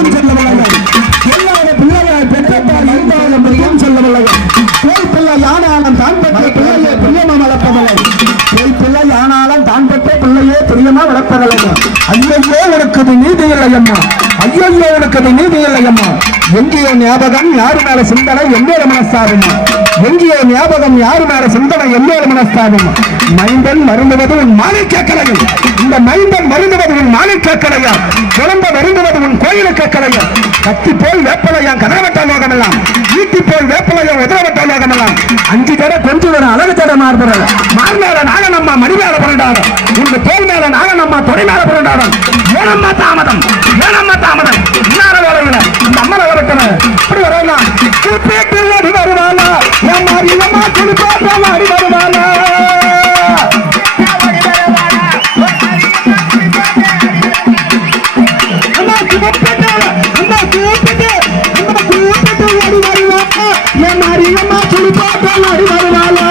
மட்டும் பிள்ளையே பிரியமா ஐயோ உனக்கு நீதி இல்லையம்மா ஐயோ உனக்கு நீதி இல்லையம்மா எங்கேயோ ஞாபகம் யாரு மேல சிந்தனை? என்னோட மனஸ்தாபம் எங்கேயோ ஞாபகம் யாரு மேல சிந்தனை? என்னோட மனசாரும் மைந்தன் மருந்துவது உன் மாணிக்க கலைகள் இந்த மைந்தன் மருந்துவது உன் மாணிக்க கலையா குழந்தை மருந்துவது உன் கோயிலுக்கு கலையா கத்தி போல் வேப்பலையா? கதவட்ட லோகமெல்லாம். வீட்டி போல் வேப்பலையா? உதவட்ட லோகமெல்லாம். அஞ்சு தடவை கொஞ்சம் ஒரு அழகு தடை மாறுபடல. மார்மேல நாக நம்ம மணி மேல புரண்டாடும் உங்க தோல் மேல நாக நம்ம தொலை மேல புரண்டாடும் ஏனம்மா தாமதம்? ஏனம்மா தாமதம்? இன்னார வேலையில? இந்த அம்மனை வரட்டணும் இப்படி வரலாம் கூப்பிட்டு ஓடி வருவானா? என் மாதிரி அம்மா குளிப்பாட்ட வருவானா? அம்மா கூப்பிட்டு அம்மா கூப்பிட்டு வருவானா?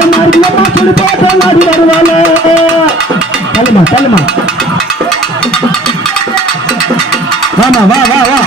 என் மாதிரி அம்மா சொல்லி போட்டு நாடி வருவாளோ? தள்ளுமா தள்ளுமா. வாமா வா வா வா.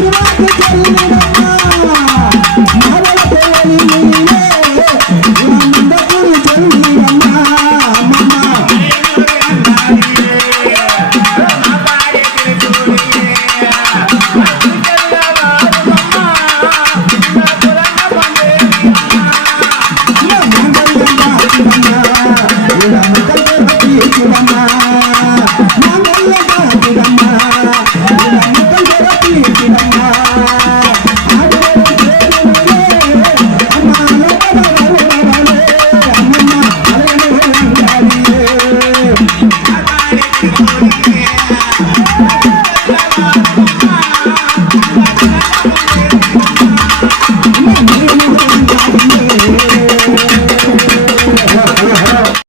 I'm